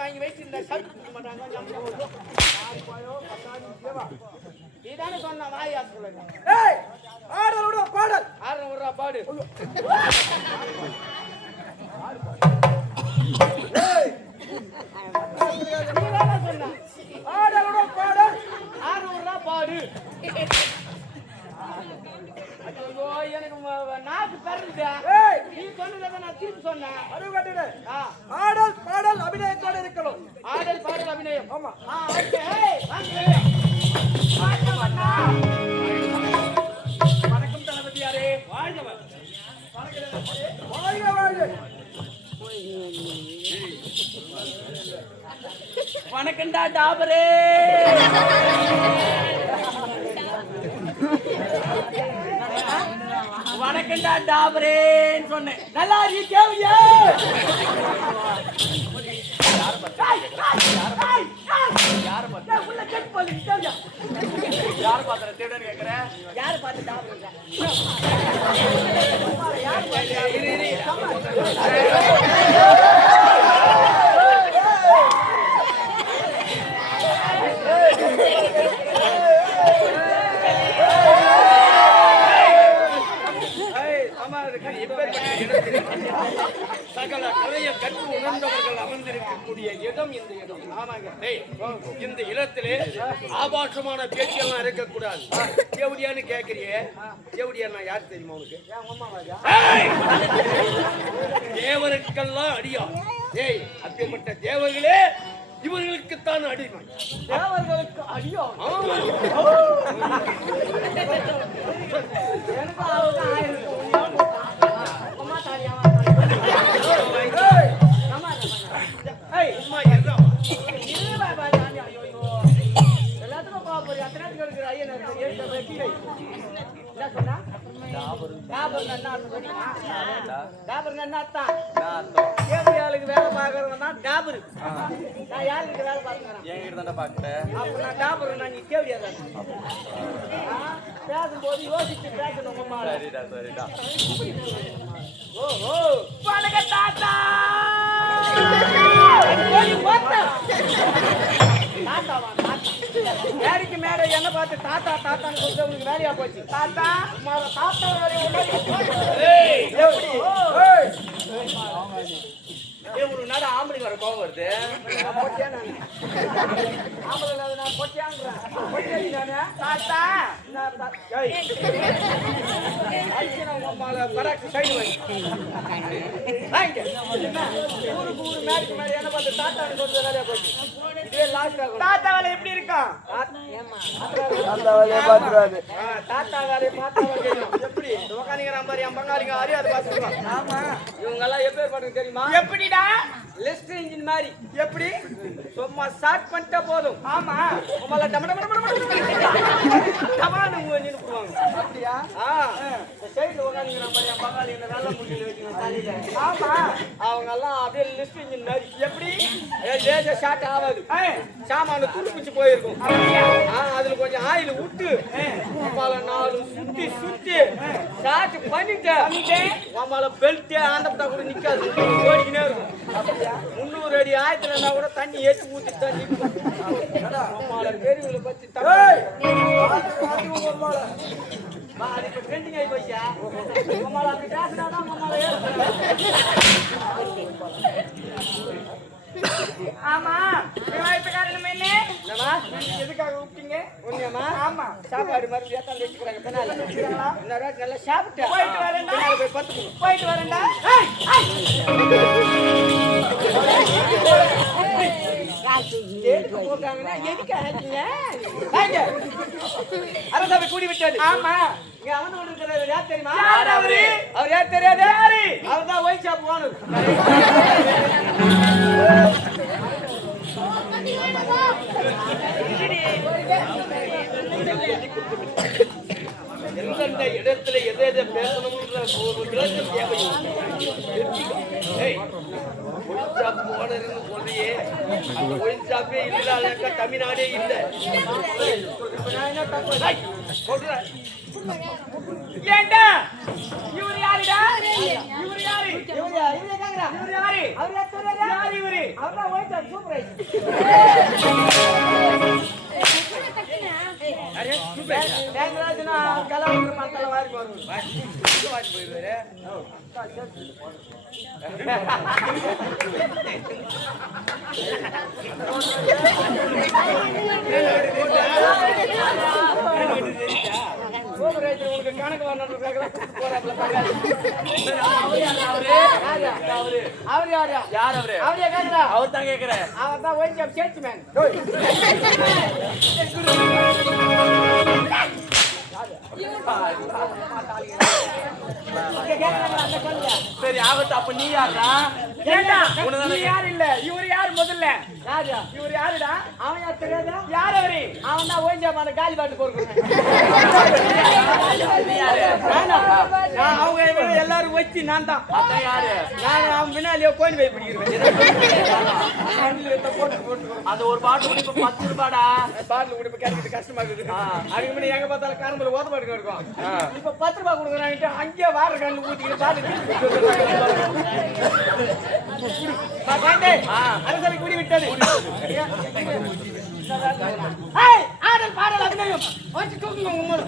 வாங்கி வைத்திருந்த நீதானே சொன்ன வாய் ஆடல் பாடல் ஆடுற பாடு சொன்ன ஆடலோட பாடல் ஆடுற பாடு எனக்கு நாக்கு பிறந்தா நீ சொன்னதை நான் திருப்பி சொன்னேன் ஆடல் பாடல் அபிநயத்தோடு இருக்கணும். ஆடல் பாடல் அபிநயம். ஆமா. வணக்கம் தளபதியாரே. வாழ்க வணக்கம்டா டாபரே. வணக்கம்டா டாபரேன்னு சொன்னேன். நல்லா இருக்கேவியா? யார பாத்திர தேட கேக்குற? யாரு பார்த்து டாபரே? சகல கலைய கற்று உணர்ந்தவர்கள் அமர்ந்திருக்கக்கூடிய இடம் இந்த இடம். இந்த இடத்திலே ஆபாசமான பேச்செல்லாம் இருக்கக்கூடாது. தேவடியான்னு கேட்கிறியே, தேவடியா நான் யாரு தெரியுமா உனக்கு? தேவருக்கெல்லாம் அடியா. ஏய், அப்பேற்பட்ட தேவர்களே இவர்களுக்குத்தான் அடிமை. தேவர்களுக்கு அடியா? வேலை பாக்குறவன் தான் டாபரு. நான் யாருக்கு வேலை பாக்குறேன்? என்கிட்ட தானே பாக்குறேன். அப்ப நான் டாபரு. நான் நீ கேவடியா தான் பேசும்போது யோசிச்சு பேசணும். சரிடா சரிடா. ஓஹோ, வணக்க தாத்தா. தாத்தாவா? தாத்தா வேலைக்கு மேல என்ன பார்த்து தாத்தா தாத்தான்னு சொல்லிட்டு உங்களுக்கு வேலையா போச்சு. தாத்தா தாத்தா ஒரு நாடு ஆம்பளைக்கு வர கோவம் வருது. தாத்தா பராக்கு சைடு மேலுக்கு மேல என்ன பார்த்து தாத்தான்னு சொல்லிட்டு வேலையா போச்சு. தாத்தா வேலை எப்படி இருக்கான்? தாத்தா வேலையை பார்த்தா எப்படி உக்காந்துக்கிறான் பாரு. என் பங்காளிங்க அறியாது பார்த்துக்கலாம். ஆமா, இவங்க எல்லாம் எப்படி பாட்டு தெரியுமா? எப்படிடா? லெஸ்ட் இன்ஜின் மாதிரி. எப்படி? சும்மா ஸ்டார்ட் பண்ணிட்டா போதும். ஆமா, உங்களை டம டம டம டமான்னு நின்னு போவாங்க. அப்படியா? சைடுல உக்காந்துக்கிறான் பாரு. என் பங்காளிங்க நல்ல முடியல வச்சுக்கணும். ஆமா, அவங்க எல்லாம் அப்படியே லெஸ்ட் இன்ஜின் மாதிரி. எப்படி? லேசா ஷார்ட் ஆகாது. சாமான துருப்பிச்சு போயிருக்கும். அதுல கொஞ்சம் ஆயில் விட்டு பல நாலு சுத்தி சுத்தி ஷார்ட் பண்ணிட்டு உமால பெல்ட் ஆண்டப்பட்டா கூட நிக்காது, ஓடிக்கினே இருக்கும். 300 அடி ஆயத்துல கூட தண்ணி ஏற்றி ஊத்திட்டு தான் நிற்கும். உமால பெரியவங்களை பத்தி அது இப்ப ட்ரெண்டிங் ஆகி போய்யா. உமால அப்படி பேசினாதான் உமால ஆமா விவாதத்துக்காரன் என்ன என்னம்மா எதுக்காக கூப்பிட்டீங்க ஒண்ணுமா ஆமா சாப்பாடு மருந்து ஏத்தாந்து வச்சுக்கிறாங்க பின்னால இன்னொரு நல்லா சாப்பிட்டேன் போயிட்டு வரேன்டா. பின்னால போய் பத்துக்கணும் போயிட்டு வரேன்டா எதுக்கு போட்டாங்கன்னா எதுக்கு அழைச்சிங்க அரசவை கூடி விட்டாரு ஆமா இங்க அவனு இருக்கிறவர் யார் தெரியுமா யார் அவரு? அவர் யார் தெரியாது யாரு? அவர் தான் ஒயின் ஷாப் ஓனர் எந்தெந்த இடத்துல எதை எதை பேசணும்ன்ற ஒரு விளக்கம் தேவை. ஏய், ஒயின் ஷாப் ஓனர்னு சொல்றியே, அந்த ஒயின் ஷாப்பே இல்லாதக்கா தமிழ்நாடே இல்லை. இப்ப நான் என்ன தப்பு? ஏய், சொல்றேன். ஏண்டா இவரு யாருடா இவரு யாரு இவரு கேக்குறா. இவரு யாரு அவர் யார் தெரியாதா? யாரு இவரு அவர்தான் ஒயின் ஷாப் சூப்பர்வைசர். தேங்கராஜனா கலவர மத்தல வாரி போறது. இங்க வாரி போயிடுவாரு. சூப்பர்வைசர் உங்களுக்கு கணக்கு வரணும்ன்றதுக்காக போறாப்ல பங்காளி. அவர் யாரு? யார் அவரு அவரே கேக்குறா. அவர் தான் கேக்குறேன் அவர் தான் ஒயின் ஷாப் சேல்ஸ்மேன். சரி ஆகட்டும் அப்ப நீ யாரா ஏண்டா நீ யார் இல்ல இவரு யார் முதல்ல யாரு? இவரு யாருடா அவன் யார் தெரியாதா? யார் அவரு அவன் தான் ஒயின் ஷாப் அந்த காலி பாட்டு போடுறேன். நீ யாரு நான் அவங்க இவங்க எல்லாரும் வச்சு நான் தான். அதான் யாரு நான் அவன் பின்னாலேயே கோயின் போய் பிடிக்கிறேன். அந்த ஒரு பாட்டு கூட இப்ப 10 ரூபாடா பாட்டில் கூட கிடைக்கிறது கஷ்டமா இருக்குது. அதுக்கு முன்னாடி எங்க பார்த்தாலும் காரம்பல ஓத பாட்டு இருக்கும். இப்ப 10 ரூபாய் கொடுக்குறாங்க அங்கேயே வார கண்ணு ஊத்திக்கிட்டு பாட்டு அரசவை கூடி விட்டது. ஆடல் பாடல் அபிநயம் வச்சு தூக்குங்க உங்களை.